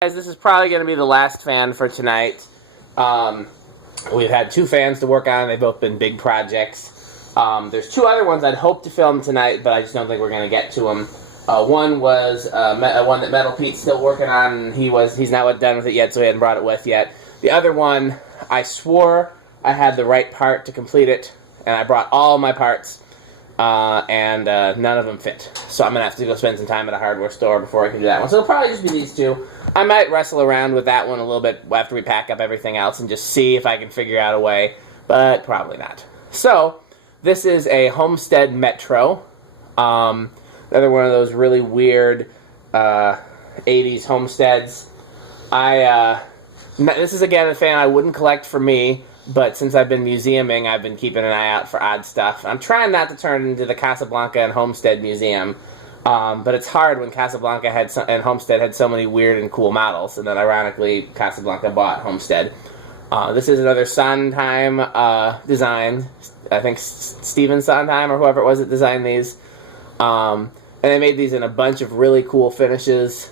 Guys, this is probably going to be the last fan for tonight. We've had 2 fans to work on. They've both been big projects. There's 2 other ones I'd hoped to film tonight, but I just don't think we're going to get to them. One was one that Metal Pete's still working on, and he's not done with it yet, so he hadn't brought it with yet. The other one, I swore I had the right part to complete it, and I brought all my parts, and none of them fit. So I'm going to have to go spend some time at a hardware store before I can do that one. So it'll probably just be these 2. I might wrestle around with that one a little bit after we pack up everything else and just see if I can figure out a way, but probably not. So, this is a Homestead Metro. Another one of those really weird 80s homesteads. This is, again, a fan I wouldn't collect for me, but since I've been museuming, I've been keeping an eye out for odd stuff. I'm trying not to turn it into the Casablanca and Homestead Museum. But it's hard when Casablanca and Homestead had so many weird and cool models, and then ironically Casablanca bought Homestead. This is another Sondheim design. I think Steven Sondheim or whoever it was that designed these. And they made these in a bunch of really cool finishes.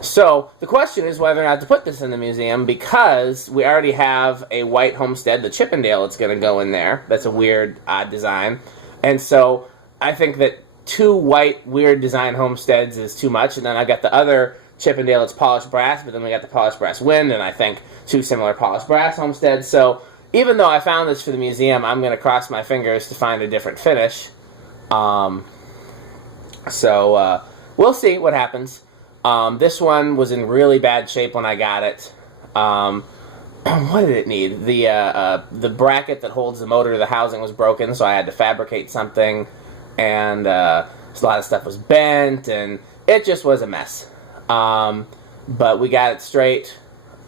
So the question is whether or not to put this in the museum, because we already have a white Homestead, the Chippendale, that's going to go in there. That's a weird, odd design. And so I think that 2 white, weird design homesteads is too much, and then I've got the other Chippendale, it's polished brass, but then we got the polished brass wind, and I think 2 similar polished brass homesteads. So even though I found this for the museum, I'm going to cross my fingers to find a different finish. We'll see what happens. This one was in really bad shape when I got it. What did it need? The bracket that holds the motor to the housing was broken, so I had to fabricate something. And a lot of stuff was bent, and it just was a mess. But we got it straight.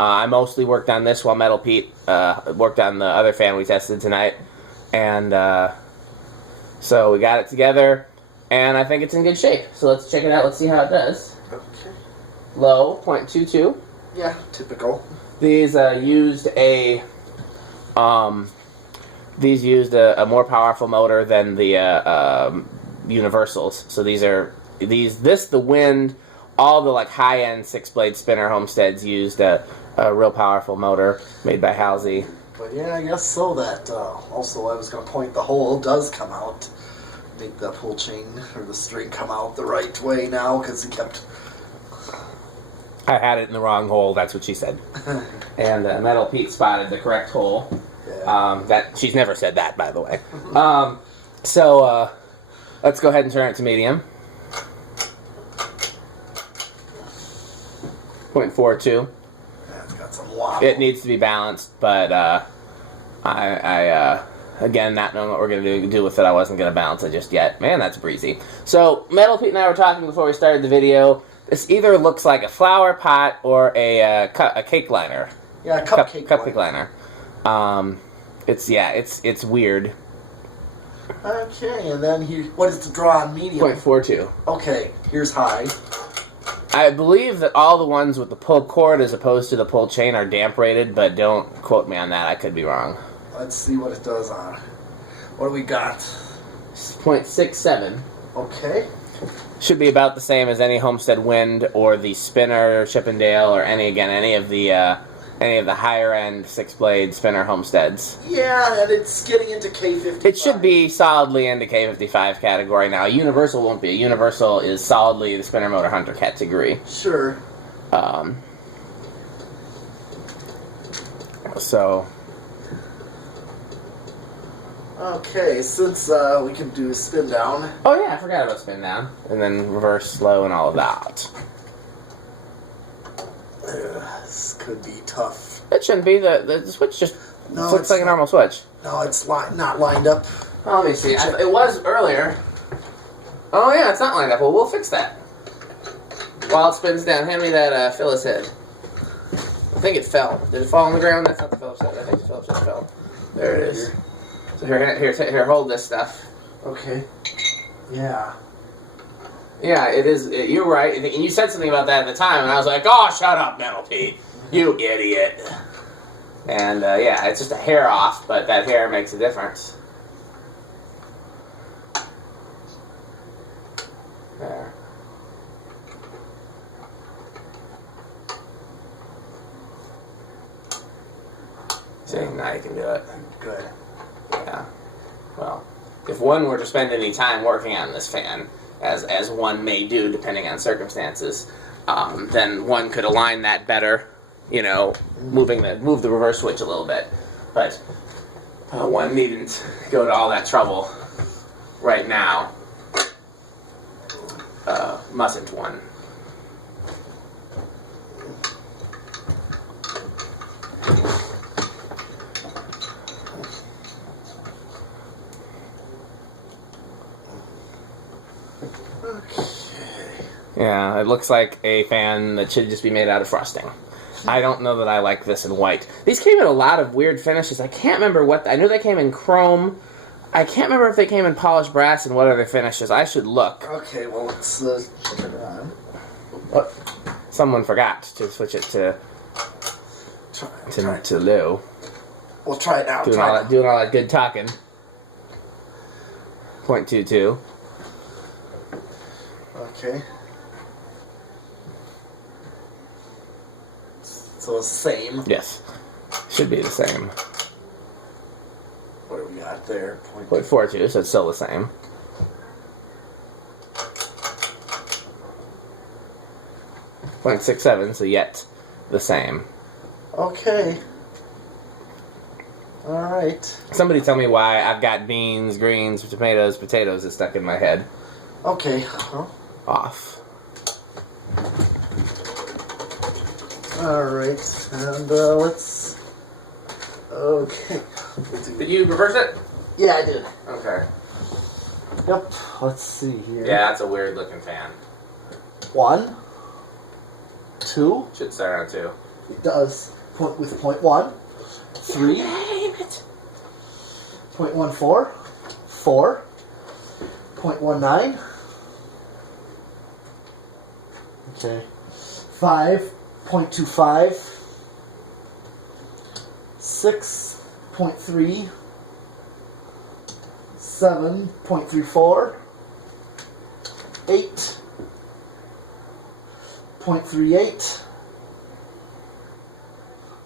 I mostly worked on this while Metal Pete worked on the other fan we tested tonight. And so we got it together, and I think it's in good shape. So let's check it out. Let's see how it does. Okay. Low, 0.22. Yeah, typical. These used a more powerful motor than the Universals. So the wind, all the like high-end 6-blade spinner homesteads used a real powerful motor made by Halsey. But yeah, I guess so. That also I was going to point, the hole does come out. Make the pull chain or the string come out the right way now, because he kept. I had it in the wrong hole. That's what she said. And Metal Pete spotted the correct hole. Yeah. That she's never said that, by the way. Let's go ahead and turn it to medium. 0.42. It's got some wobble. It needs to be balanced, but again, not knowing what we're going to do with it, I wasn't going to balance it just yet. Man, that's breezy. So, Metal Pete and I were talking before we started the video. This either looks like a flower pot or a cake liner. Yeah, a cupcake liner. It's weird. Okay, and then what is the draw on medium? 0.42. Okay, here's high. I believe that all the ones with the pull cord as opposed to the pull chain are damp rated, but don't quote me on that. I could be wrong. Let's see what it does on. What do we got? 0.67. Okay. Should be about the same as any Homestead Wind or the Spinner or Chippendale or any of the higher end 6-blade spinner homesteads. Yeah, and it's getting into K55. It should be solidly into K55 category now. Universal won't be. Universal is solidly the spinner motor hunter category. Sure. So. Okay, since we can do spin down. Oh yeah, I forgot about spin down. And then reverse, slow, and all of that. This could be tough. It shouldn't be. The switch just looks like a normal switch. No, it's not lined up. Oh, let me see. It was earlier. Oh yeah, it's not lined up. Well, we'll fix that. While it spins down, hand me that Phyllis head. I think it fell. Did it fall on the ground? That's not the Phillips head. I think the Phillips head fell. There it is. So here, hold this stuff. Okay. Yeah. Yeah, it is. You're right. And you said something about that at the time, and I was like, "Oh, shut up, Metal Pete, you idiot." And yeah, it's just a hair off, but that hair makes a difference. There. See, now you can do it. Good. Yeah. Well, if one were to spend any time working on this fan, as one may do depending on circumstances, then one could align that better, you know, move the reverse switch a little bit. But one needn't go to all that trouble right now. Mustn't one? Yeah, it looks like a fan that should just be made out of frosting. I don't know that I like this in white. These came in a lot of weird finishes. I can't remember what... I knew they came in chrome. I can't remember if they came in polished brass and what other finishes. I should look. Okay, well, let's turn it on. What? Someone forgot to switch it to low. We'll try it out. Doing all that good talking. 0.22. Okay. So it's the same. Yes. Should be the same. What do we got there? 0.42, so it's still the same. .67, so yet the same. Okay. Alright. Somebody tell me why I've got beans, greens, tomatoes, potatoes is stuck in my head. Okay. Off. Alright, and let's... Okay. Did you reverse it? Yeah, I did. Okay. Yep, let's see here. Yeah, that's a weird looking fan. 1, 2. Should start on 2. It does. With 0.1. 3. Damn it. 0.14. 4. 0.19. Okay. 5.25. 6.3. 7.34. 8.38.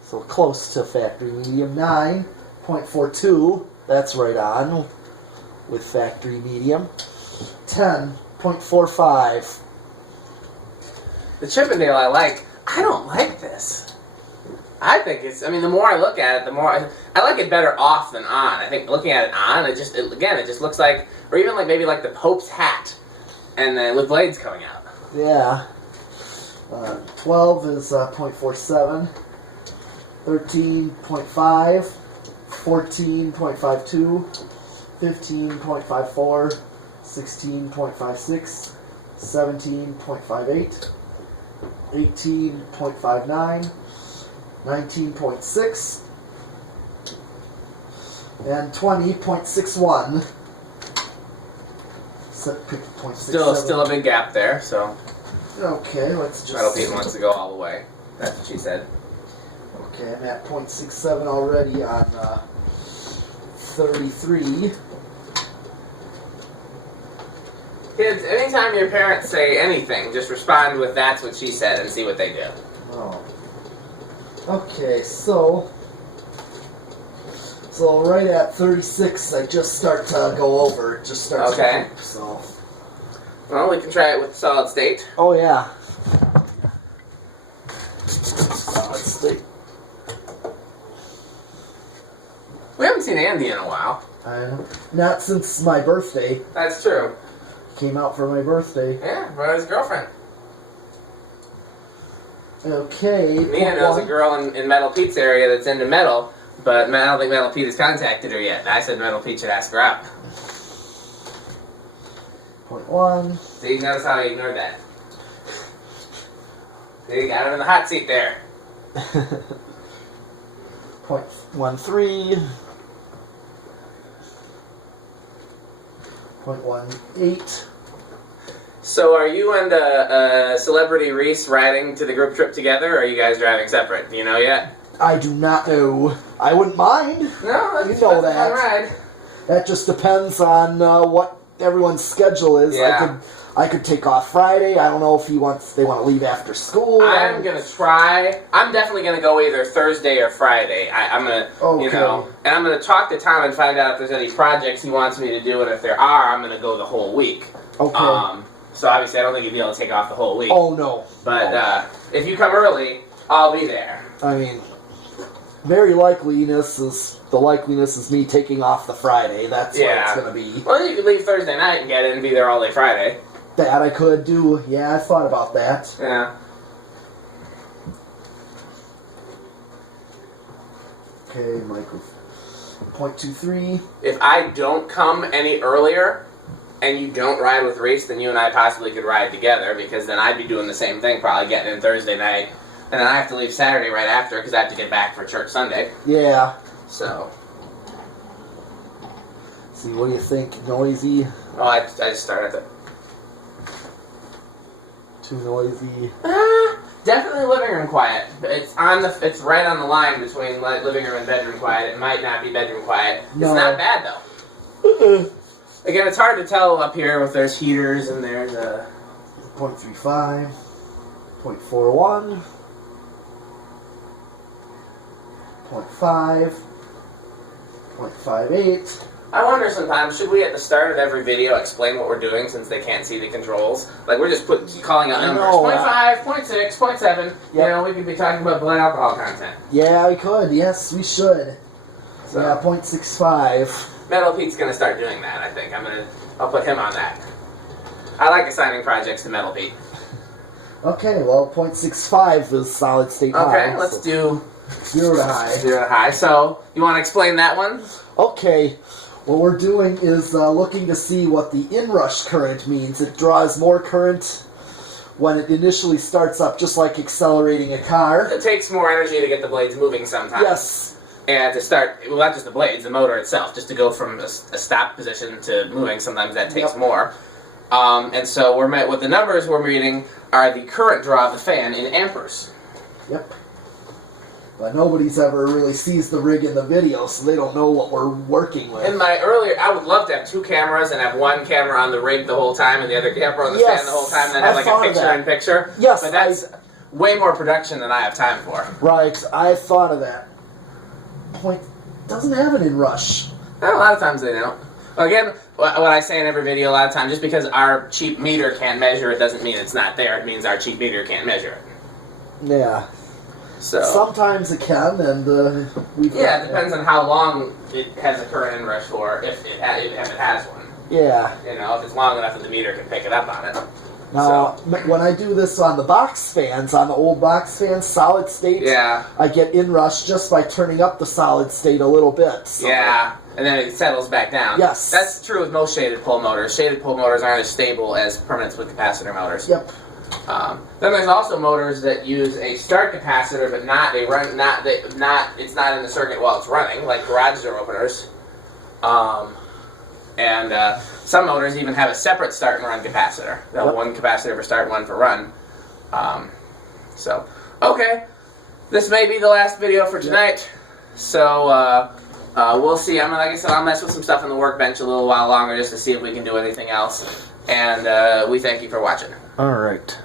So close to factory medium. 9.42. That's right on with factory medium. 10.45. The Chippendale I like. I don't like this. I think it's... I mean, the more I look at it, the more... I like it better off than on. I think looking at it on, it just looks like... Or even like maybe like the Pope's hat. And then with blades coming out. Yeah. 12 is 0.47. 13.5. 14.52. 15.54. 16.56. 17.58. 18.59. 19.6. And 20.61. Still a big gap there, so... Okay, let's just... Metal Pete wants to go all the way. That's what she said. Okay, I'm at 0.67 already on 33. Kids, anytime your parents say anything, just respond with "that's what she said" and see what they do. Oh. Okay, so right at 36, I just start to go over. It just starts to poop, so... Well, we can try it with solid state. Oh, yeah. Solid state. We haven't seen Andy in a while. Not since my birthday. That's true. Came out for my birthday. Yeah, but his girlfriend. Okay. Nina knows a girl in Metal Pete's area that's into metal, but I don't think Metal Pete has contacted her yet. I said Metal Pete should ask her out. 0.1. See, notice how he ignored that. See, got him in the hot seat there. 0.13. 0.18. So are you and Celebrity Reese riding to the group trip together, or are you guys driving separate? Do you know yet? I do not know. I wouldn't mind. No, that's a fun ride. That just depends on what everyone's schedule is. Yeah. I could take off Friday. I don't know if they want to leave after school. I'm gonna try. I'm definitely gonna go either Thursday or Friday. I'm gonna, you know, and I'm gonna talk to Tom and find out if there's any projects he wants me to do, and if there are, I'm gonna go the whole week. Okay. So obviously, I don't think you'd be able to take off the whole week. Oh no. But if you come early, I'll be there. I mean, the likeliness is me taking off the Friday. That's what it's gonna be. Well, you could leave Thursday night and get in and be there all day Friday. That I could do. Yeah, I thought about that. Yeah. Okay, micro 0.23. If I don't come any earlier and you don't ride with Reese, then you and I possibly could ride together, because then I'd be doing the same thing, probably getting in Thursday night, and then I have to leave Saturday right after because I have to get back for church Sunday. Yeah. So. See, what do you think? Noisy? Oh, I just started it. Too noisy? Definitely living room quiet. It's right on the line between living room and bedroom quiet. It might not be bedroom quiet. It's not bad though. Again, it's hard to tell up here if there's heaters and there's 0.35, 0.41, 0.5, 0.58. I wonder sometimes, should we at the start of every video explain what we're doing, since they can't see the controls? Like, we're just calling out numbers. 0.5, 0.6, 0.7. Yep. You know, we could be talking about blood alcohol content. Yeah, we could. Yes, we should. So, yeah, 0.65. Metal Pete's going to start doing that, I think. I'll put him on that. I like assigning projects to Metal Pete. Okay, well, 0.65 is solid state high. Okay, let's do 0 to high. 0 to high. So, you want to explain that one? Okay. What we're doing is looking to see what the inrush current means. It draws more current when it initially starts up, just like accelerating a car. It takes more energy to get the blades moving sometimes. Yes. And to start, well, not just the blades, the motor itself, just to go from a stop position to moving, sometimes that takes more. And so what the numbers we're reading are the current draw of the fan in amperes. Yep. But nobody's ever really sees the rig in the video, so they don't know what we're working with. I would love to have 2 cameras and have 1 camera on the rig the whole time and the other camera on the stand the whole time, and then have like a picture-in-picture. Yes, but that's way more production than I have time for. Right, I thought of that. Point doesn't have an inrush. Well, a lot of times they don't. Again, what I say in every video a lot of times, just because our cheap meter can't measure it doesn't mean it's not there. It means our cheap meter can't measure it. Yeah. So sometimes it can, and it depends on how long it has a current inrush for, if it has one. Yeah. You know, if it's long enough that the meter can pick it up on it. Now, when I do this on the box fans, on the old box fans, solid state, I get inrush just by turning up the solid state a little bit. So. Yeah, and then it settles back down. Yes. That's true with most shaded pole motors. Shaded pole motors aren't as stable as permanent split capacitor motors. Yep. Then there's also motors that use a start capacitor, but it's not in the circuit while it's running, like garage door openers. And some motors even have a separate start and run capacitor. They'll have 1 capacitor for start, 1 for run. Okay, this may be the last video for tonight. So we'll see. Like I said, I'll mess with some stuff on the workbench a little while longer just to see if we can do anything else. And we thank you for watching. All right.